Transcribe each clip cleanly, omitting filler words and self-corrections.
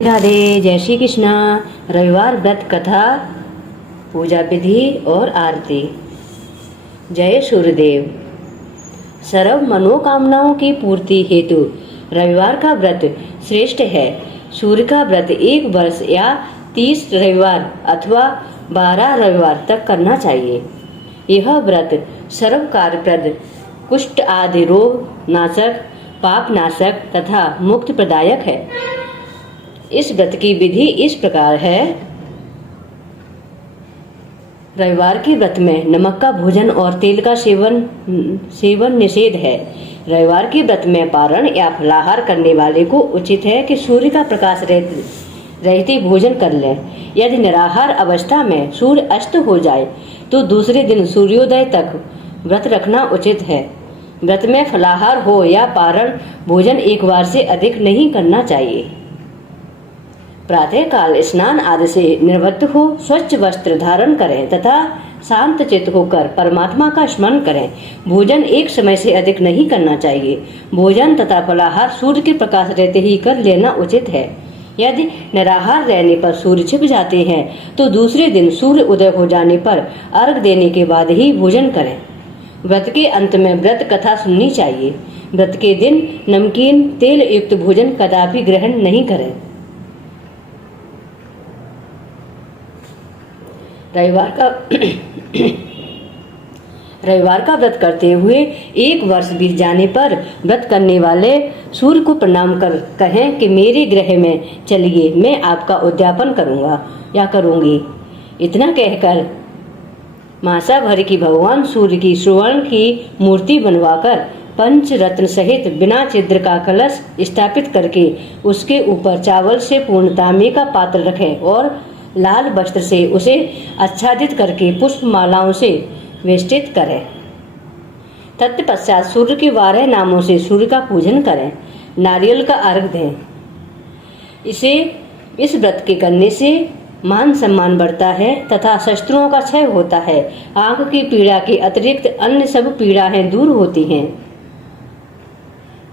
राधे। जय श्री कृष्णा। रविवार व्रत कथा, पूजा विधि और आरती। जय सूर्यदेव। सर्व मनोकामनाओं की पूर्ति हेतु रविवार का व्रत श्रेष्ठ है। सूर्य का व्रत 1 वर्ष या 30 रविवार अथवा 12 रविवार तक करना चाहिए। यह व्रत सर्व कार्यप्रद, कुष्ठ आदि रोग नाशक, पाप नाशक तथा मुक्त प्रदायक है। इस व्रत की विधि इस प्रकार है। रविवार के व्रत में नमक का भोजन और तेल का सेवन निषेध है। रविवार के व्रत में पारण या फलाहार करने वाले को उचित है कि सूर्य का प्रकाश रहते भोजन कर लें। यदि निराहार अवस्था में सूर्य अस्त हो जाए तो दूसरे दिन सूर्योदय तक व्रत रखना उचित है। व्रत में फलाहार हो या पारण भोजन 1 बार से अधिक नहीं करना चाहिए। प्रातः काल स्नान आदि से निवृत्त हो स्वच्छ वस्त्र धारण करें तथा शांत चित्त होकर परमात्मा का स्मरण करें। भोजन एक समय से अधिक नहीं करना चाहिए। भोजन तथा फलाहार सूर्य के प्रकाश रहते ही कर लेना उचित है। यदि निराहार रहने पर सूर्य छिप जाते हैं तो दूसरे दिन सूर्य उदय हो जाने पर अर्घ देने के बाद ही भोजन करें। व्रत के अंत में व्रत कथा सुननी चाहिए। व्रत के दिन नमकीन तेल युक्त भोजन कदापि ग्रहण नहीं करें। रविवार का व्रत करते हुए 1 वर्ष बीत जाने पर व्रत करने वाले सूर्य को प्रणाम कर कहें कि मेरे गृह में चलिए, मैं आपका उद्यापन करूंगा या करूंगी। इतना कहकर मासा भर की भगवान सूर्य की स्वर्ण की मूर्ति बनवाकर पंच रत्न सहित बिना छिद्र का कलश स्थापित करके उसके ऊपर चावल से पूर्ण तांबे का पात्र रखें और लाल वस्त्र से उसे आच्छादित करके पुष्प मालाओं से वेष्टित करें। तत्पश्चात सूर्य के 12 नामों से सूर्य का पूजन करें। नारियल का अर्घ दें। इस व्रत के करने से मान सम्मान बढ़ता है तथा शस्त्रों का क्षय होता है। आंख की पीड़ा के अतिरिक्त अन्य सब पीड़ाएं दूर होती हैं।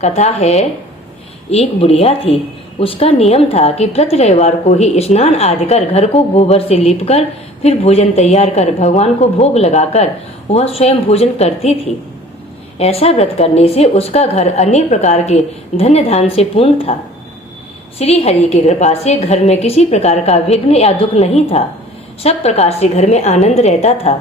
कथा है, एक बुढ़िया थी। उसका नियम था कि प्रति रविवार को ही स्नान आदि कर घर को गोबर से लीपकर फिर भोजन तैयार कर भगवान को भोग लगाकर वह स्वयं भोजन करती थी। ऐसा व्रत करने से उसका घर अनेक प्रकार के धन्य धान से पूर्ण था। श्री हरि की कृपा से घर में किसी प्रकार का विघ्न या दुख नहीं था। सब प्रकार से घर में आनंद रहता था।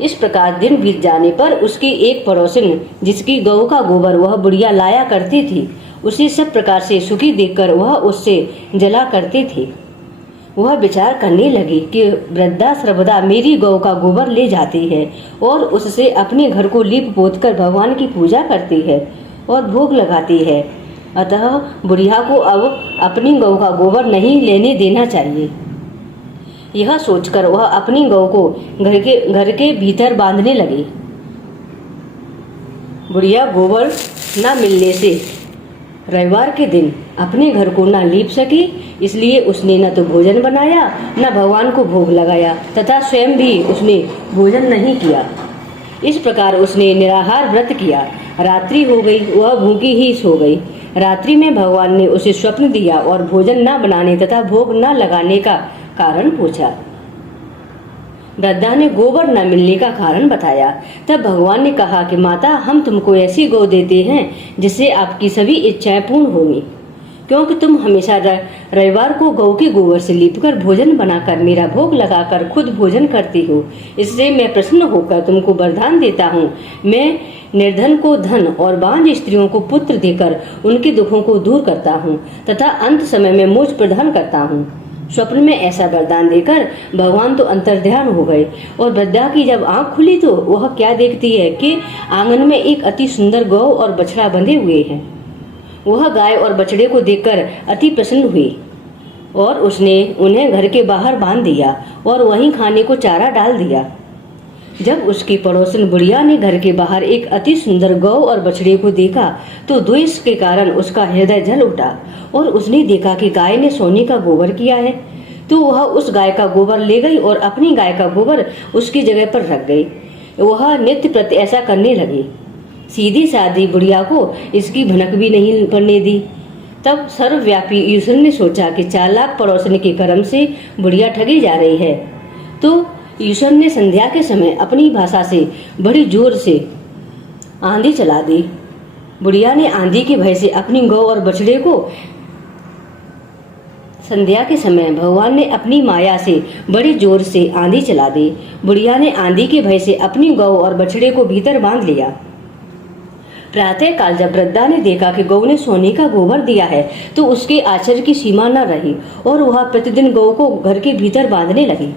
इस प्रकार दिन बीत जाने पर उसकी एक पड़ोसिन, जिसकी गौ का गोबर वह बुढ़िया लाया करती थी, उसे सब प्रकार से सुखी देखकर वह उससे जला करती थी। वह विचार करने लगी कि वृद्धा सर्वदा मेरी गौ का गोबर ले जाती है और उससे अपने घर को लीप पोत कर भगवान की पूजा करती है और भोग लगाती है। अतः बुढ़िया को अब अपनी गौ का गोबर नहीं लेने देना चाहिए। यह सोचकर वह अपनी गौ को घर के भीतर बांधने लगी। बुढ़िया गोबर न मिलने से रविवार के दिन अपने घर को न लीप सकी, इसलिए उसने न तो भोजन बनाया न भगवान को भोग लगाया तथा स्वयं भी उसने भोजन नहीं किया। इस प्रकार उसने निराहार व्रत किया। रात्रि हो गई, वह भूखी ही सो गई। रात्रि में भगवान ने उसे स्वप्न दिया और भोजन न बनाने तथा भोग न लगाने का कारण पूछा। वृद्धा ने गोबर न मिलने का कारण बताया। तब भगवान ने कहा कि माता, हम तुमको ऐसी गौ देते हैं जिससे आपकी सभी इच्छाएं पूर्ण होंगी, क्योंकि तुम हमेशा रविवार को गौ के गोबर से लीपकर भोजन बनाकर मेरा भोग लगाकर खुद भोजन करती हो। इससे मैं प्रसन्न होकर तुमको वरदान देता हूँ। मैं निर्धन को धन और बांझ स्त्रियों को पुत्र देकर उनके दुखों को दूर करता हूँ तथा अंत समय में मोक्ष प्रदान करता हूँ। स्वप्न में ऐसा वरदान देकर भगवान तो अंतर्ध्यान हो गए और वृद्धा की जब आंख खुली तो वह क्या देखती है कि आंगन में एक अति सुंदर गौ और बछड़ा बंधे हुए हैं। वह गाय और बछड़े को देखकर अति प्रसन्न हुई और उसने उन्हें घर के बाहर बांध दिया और वहीं खाने को चारा डाल दिया। जब उसकी पड़ोसन बुढ़िया ने घर के बाहर एक अति सुंदर गौ और बछड़े को देखा तो द्वेष के कारण उसका हृदय जल उठा और उसने देखा कि गाय ने सोने का गोबर किया है, तो वह उस गाय का गोबर ले गई और अपनी गाय का गोबर उसकी जगह पर रख गई। वह नित्य प्रति ऐसा करने लगी। सीधी सादी बुढ़िया को इसकी भनक भी नहीं पड़ने दी। तब सर्वव्यापी ईश्वर ने सोचा कि चालाक पड़ोसन के कर्म से बुढ़िया ठगी जा रही है। तो ईश्वर ने संध्या के समय अपनी भाषा से बड़ी जोर से आंधी चला दी। बुढ़िया ने आंधी के भय से अपनी गौ और बछड़े को संध्या के समय भगवान ने अपनी माया से बड़ी जोर से आंधी चला दी। बुढ़िया ने आंधी के भय से अपनी गौ और बछड़े को भीतर बांध लिया। प्रातः काल जब वृद्धा ने देखा कि गौ ने सोने का गोबर दिया है तो उसके आश्चर्य की सीमा न रही और वह प्रतिदिन गौ को घर के भीतर बांधने लगी।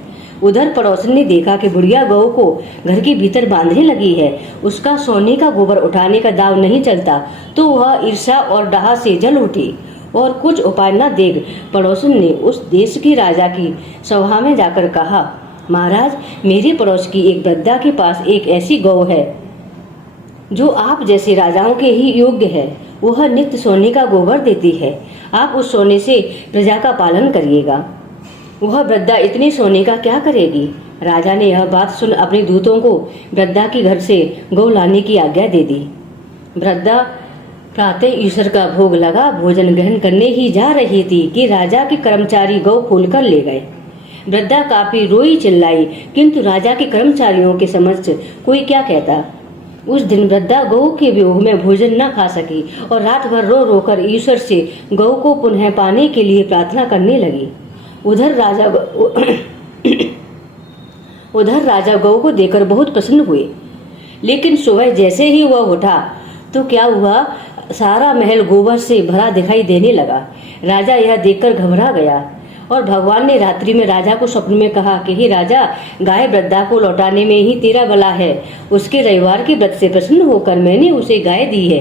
उधर पड़ोसन ने देखा कि बुढ़िया गौ को घर के भीतर बांधने लगी है, उसका सोने का गोबर उठाने का दाव नहीं चलता, तो वह ईर्ष्या और डाह से जल उठी और कुछ उपाय न देख पड़ोसन ने उस देश के राजा की सभा में जाकर कहा, महाराज, मेरे पड़ोस की एक वृद्धा के पास एक ऐसी गौ है जो आप जैसे राजाओं के ही योग्य है। वह नित्य सोने का गोबर देती है। आप उस सोने से प्रजा का पालन करिएगा। वह वृद्धा इतने सोने का क्या करेगी? राजा ने यह बात सुन अपने दूतों को वृद्धा के घर से गौ लाने की आज्ञा दे दी। वृद्धा प्रातः ईश्वर का भोग लगा भोजन ग्रहण करने ही जा रही थी कि राजा के कर्मचारी गौ खोलकर ले गए। वृद्धा काफी रोई चिल्लाई, किंतु राजा के कर्मचारियों के समक्ष कोई क्या कहता। उस दिन वृद्धा गौ के वियोग में भोजन न खा सकी और रात भर रो रोकर ईश्वर से गौ को पुनः पाने के लिए प्रार्थना करने लगी। उधर राजा गौ को देखकर बहुत प्रसन्न हुए, लेकिन सुबह जैसे ही वह उठा तो क्या हुआ, सारा महल गोबर से भरा दिखाई देने लगा। राजा यह देखकर घबरा गया और भगवान ने रात्रि में राजा को स्वप्न में कहा कि हे राजा, गाय वृद्धा को लौटाने में ही तेरा भला है। उसके रविवार के व्रत से प्रसन्न होकर मैंने उसे गाय दी है।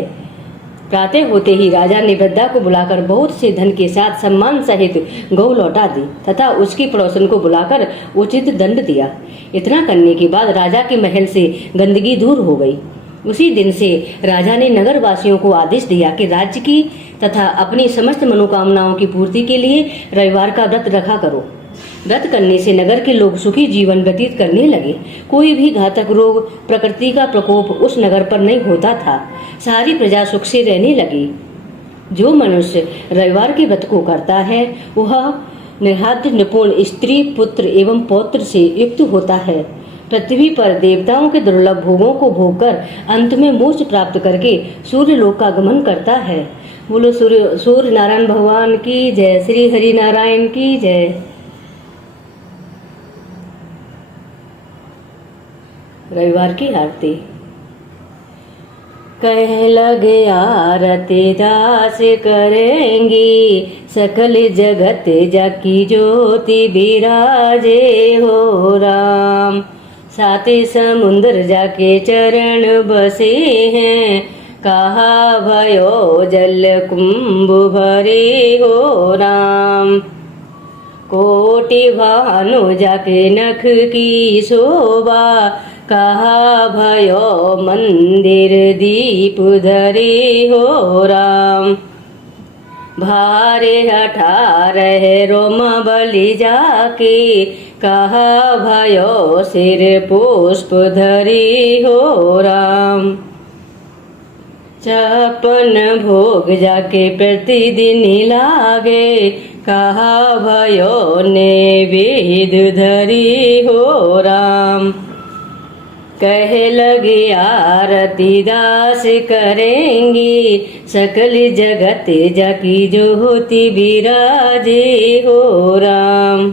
प्रातः होते ही राजा ने वृद्धा को बुलाकर बहुत से धन के साथ सम्मान सहित गौ लौटा दी तथा उसके पड़ोसन को बुलाकर उचित दंड दिया। इतना करने के बाद राजा के महल से गंदगी दूर हो गई। उसी दिन से राजा ने नगर वासियों को आदेश दिया कि राज्य की तथा अपनी समस्त मनोकामनाओं की पूर्ति के लिए रविवार का व्रत रखा करो। व्रत करने से नगर के लोग सुखी जीवन व्यतीत करने लगे। कोई भी घातक रोग, प्रकृति का प्रकोप उस नगर पर नहीं होता था। सारी प्रजा सुख से रहने लगी। जो मनुष्य रविवार के व्रत को करता है वह निहाद्य निपुण स्त्री, पुत्र एवं पौत्र से युक्त होता है। पृथ्वी पर देवताओं के दुर्लभ भोगों को भोगकर अंत में मोक्ष प्राप्त करके सूर्य लोक का गमन करता है। बोलो सूर्य नारायण भगवान की जय। श्री हरि नारायण की जय। रविवार की आरती। कह लगे आरती दास करेंगी, सकल जगत जाकी ज्योति विराजे हो राम। साते समुद्र जाके चरण बसे हैं, कहा भयो जल कुंभ भरे हो राम। कोटि भानु जाके नख की शोभा, कहा भयो मंदिर दीप धरे हो राम। भारे 18 रोम बलि जाके, कहा भयो सिर पुष्प धरे हो राम। 56 भोग जाके प्रतिदिन लागे, कहा भयो नैवेद्य धरे हो राम। कह लगे आरती दास करेंगी, सकल जगत जाकी ज्योति विराजे हो राम।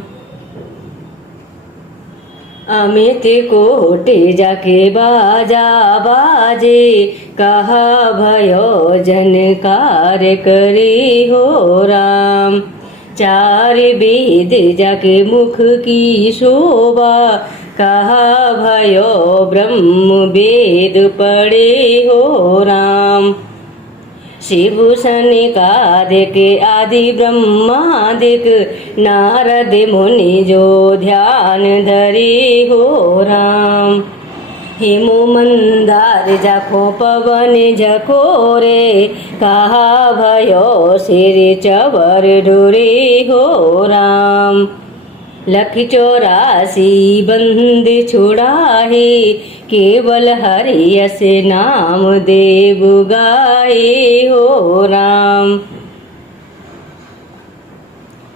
अमित कोटि जाके बाजा बाजे, कहा भयो जनकार करे हो राम। 4 वेद जाके मुख की शोभा, कहा भयो ब्रह्म वेद पढ़े हो राम। शिव सनिकादिक आदि ब्रह्मादिक, नारद मुनि जो ध्यान धरे हो राम। हेमो मंदार जाको पवन झकोरे, कहा भयो सिर चवर डोरे हो राम। 184 बंद छुड़ाहे, केवल हरि यस नाम देव गाए हो राम।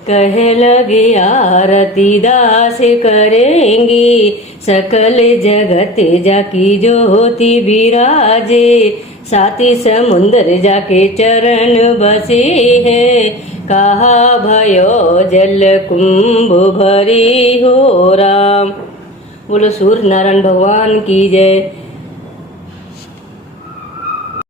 कह लगे आरती दास करेंगी, सकल जगत जाकी ज्योति विराजे, साथी समुद्र जाके चरण बसे है, कहा भयो जल कुंभ भरी हो राम। बोलो सूर्य नारायण भगवान की जय।